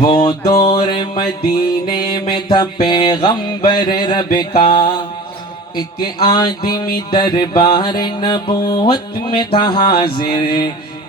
وہ دور مدینے میں تھا پیغمبر رب کا، ایک آدمی دربار نبوت میں تھا حاضر،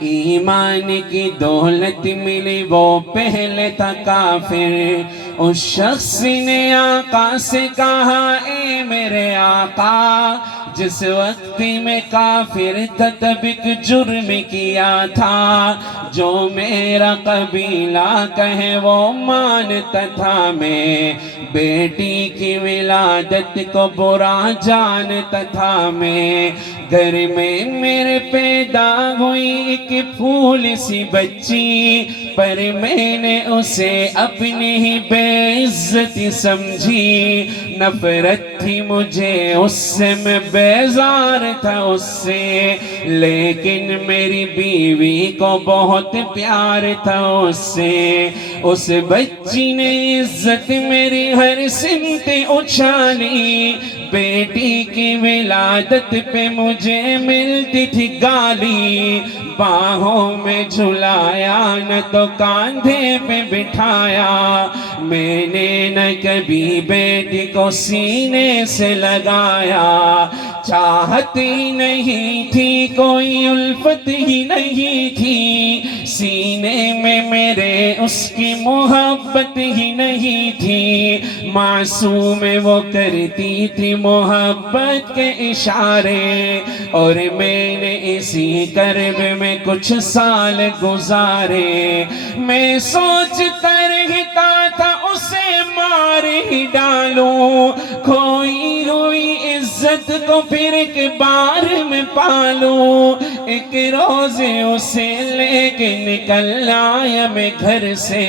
ایمان کی دولت ملی وہ پہلے تھا کافر۔ اس شخص نے آقا سے کہا اے میرے آقا، جس وقت میں کافر تھا تب ایک جرم کیا تھا، جو میرا قبیلہ کہے وہ مانتا تھا، میں بیٹی کی ولادت کو برا جانتا تھا، میں گھر میں میرے پیدا ہوئی ایک پھول سی بچی، پر میں نے اسے اپنی ہی بے عزتی سمجھی، نفرت تھی مجھے اس سے، میں بیزار تھا اس سے، لیکن میری بیوی کو بہت پیار تھا اس سے۔ اس بچی نے عزت میری ہر سمت اچھالی، بیٹی کی ولادت پہ مجھے ملتی تھی گالی، باہوں میں جھلایا نہ تو کاندھے پہ بٹھایا، میں نے نہ کبھی بیٹی کو سینے سے لگایا، چاہت ہی نہیں تھی کوئی الفت ہی نہیں تھی، سینے میں میرے اس کی محبت ہی نہیں تھی، معصوم وہ کرتی تھی محبت کے اشارے، اور میں نے اسی کرب میں کچھ سال گزارے، میں سوچتا رہتا تھا اسے مار ہی ڈالوں، کھوئی ہوئی عزت کو پھر ایک بار میں پالوں، ایک روز اسے لے کے نکل آیا میں گھر سے،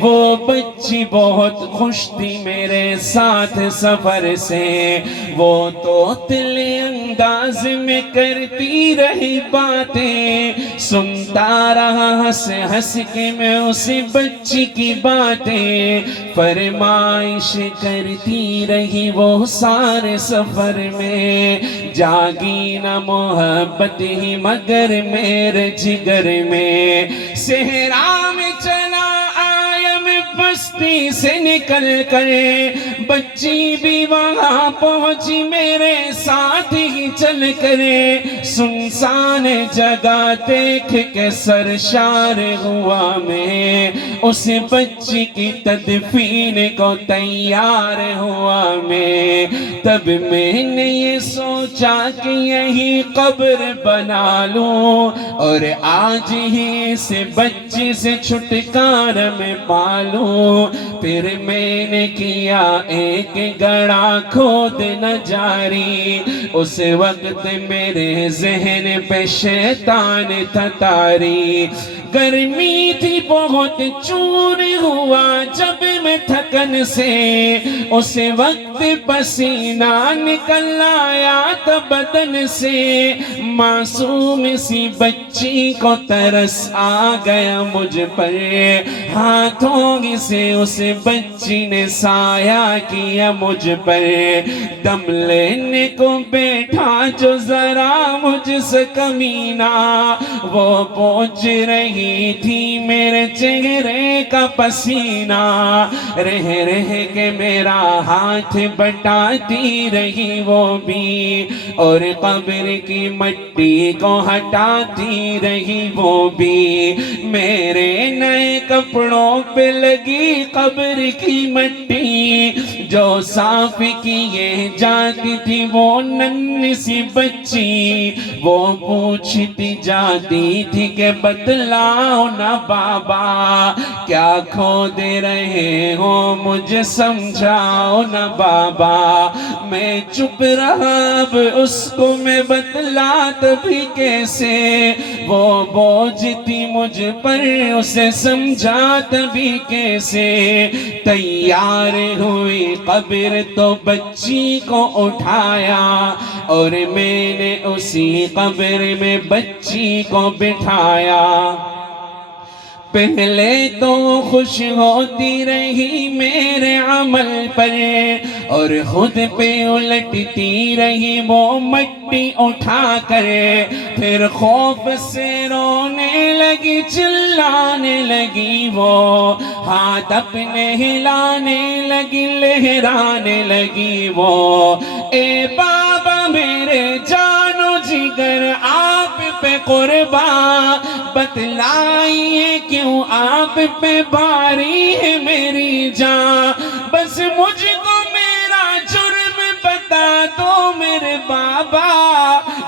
وہ بچی بہت خوش تھی میرے ساتھ سفر سے، وہ توتلے انداز میں کرتی رہی باتیں، سنتا رہا ہنس ہنس کے میں اسی بچی کی باتیں، فرمائش کرتی رہی وہ سارے سفر میں، جاگی نہ محبت ہی مگر میرے جگر میں، صحرا میں چلا آیا میں بستی سے نکل کر، بچی بھی وہاں پہنچی میرے ساتھ ہی چل کر، سنسان جگہ دیکھ کے سرشار ہوا میں، اس بچی کی تدفین کو تیار ہوا میں، تب میں نے یہ سوچا کہ یہی قبر بنا لوں، اور آج ہی اس بچی سے چھٹکارا میں پالوں، پھر میں نے کیا ایک گڑھا کھود نہ جاری، اس وقت میرے ذہن پہ شیطان تھا طاری، گرمی تھی بہت چور ہوا جب میں تھکن سے، اس وقت پسینہ نکل آیا تھا بدن سے، معصوم سی بچی کو ترس آ گیا مجھ پر، ہاتھوں سے اس بچی نے سایہ کیا مجھ پر، دم لینے کو بیٹھا جو ذرا مجھ سے کمینہ، وہ پوچھ رہی تھی میرے چہرے کا پسینہ، رہ رہ کے میرا ہاتھ بٹاتی رہی وہ بھی، اور قبر کی مٹی کو ہٹاتی رہی وہ بھی، میرے نئے کپڑوں پہ لگی قبر کی مٹی، جو صاف کیے جاتی تھی وہ ننھی سی بچی، وہ پوچھتی جاتی تھی کہ بتلاؤ نا بابا، کیا کھود رہے ہو مجھے سمجھاؤ نا بابا، میں چپ رہا اب اس کو میں بتلاتا بھی کیسے، وہ بوجھ تھی مجھ پر اسے سمجھاتا بھی کیسے، تیار ہوئی قبر تو بچی کو اٹھایا، اور میں نے اسی قبر میں بچی کو بٹھایا، پہلے تو خوش ہوتی رہی میرے عمل پر، اور خود پہ الٹتی رہی وہ مٹی اٹھا کر، پھر خوف سے رونے لگی، چلانے لگی، وہ ہاتھ اپنے ہلانے لگی، لہرانے لگی وہ، اے بابا میرے جانو جگر آپ پہ قربان، بتلائیے کیوں آپ پہ بھاری ہے میری جان، بس مجھ کو میرا جرم بتا دو میرے بابا،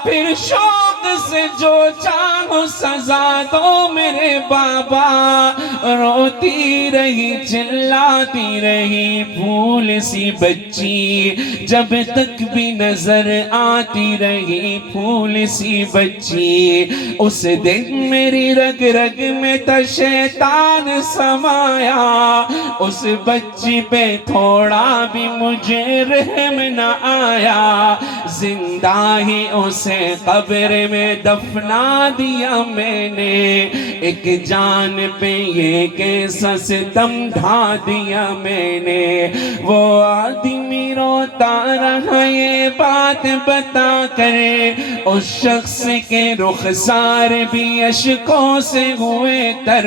پھر شوق سے جو چاہو سزا دو میرے بابا، روتی رہی چلاتی رہی پھول سی بچی، جب تک بھی نظر آتی رہی پھول سی بچی، اس دن میری رگ رگ میں تا شیطان سمایا، اس بچی پہ تھوڑا بھی مجھے رحم نہ آیا، زندہ ہی اسے قبر میں دفنا دیا میں نے، ایک جان پہ یہ کیسا ستم ڈھا دیا میں نے، وہ آدمی روتا رہا یہ بات بتا کرے، اس شخص کے رخسار بھی اشکوں سے ہوئے تر،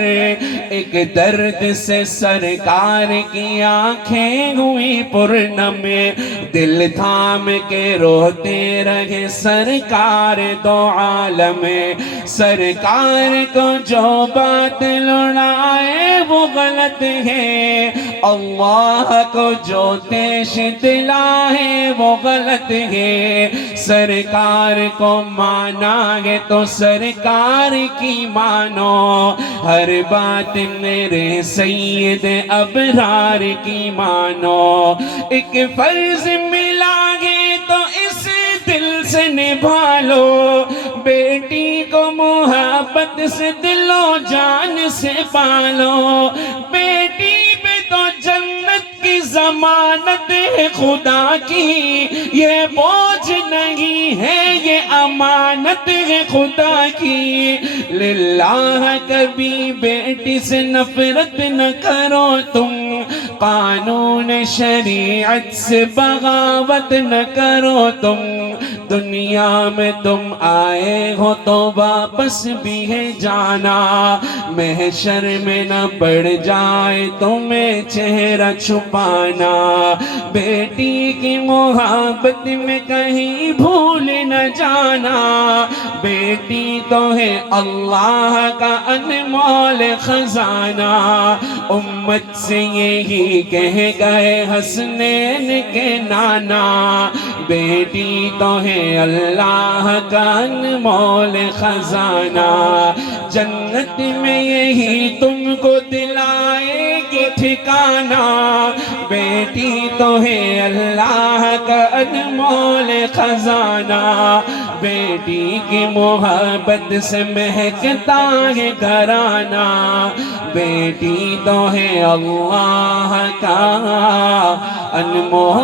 ایک درد سے سرکار کی آنکھیں ہوئی پرنم، دل تھام کے روتے رہے سرکار دو عالم، سرکار کو جو بات لڑائے وہ غلط ہے، اللہ کو جو تیش دلائے وہ غلط ہے، سرکار کو مانا ہے تو سرکار کی مانو، ہر بات میرے سید ابرار کی مانو، ایک فرض ملا ہے تو اس دل سے نبھا لو، بیٹی کو محبت سے دل و جان سے پالو، بیٹی پہ تو جنت کی ضمانت ہے خدا کی، یہ بوجھ نہیں ہے یہ امانت ہے خدا کی، للہ کبھی بیٹی سے نفرت نہ کرو تم، قانون شریعت سے بغاوت نہ کرو تم، دنیا میں تم آئے ہو تو واپس بھی ہے جانا، محشر میں نہ پڑ جائے تمہیں چہرہ چھپانا، بیٹی کی محبت میں کہیں بھول نہ جانا، بیٹی تو ہے اللہ کا انمول خزانہ، امت سے یہی کہہ گئے حسنین کے نانا، بیٹی تو ہے اللہ کا انمول خزانہ، جنت میں یہی تم کو دلائے گی ٹھکانہ، بیٹی تو ہے اللہ کا انمول خزانہ، بیٹی کی محبت سے مہکتا ہے گھرانہ، بیٹی تو ہے اللہ کا انمول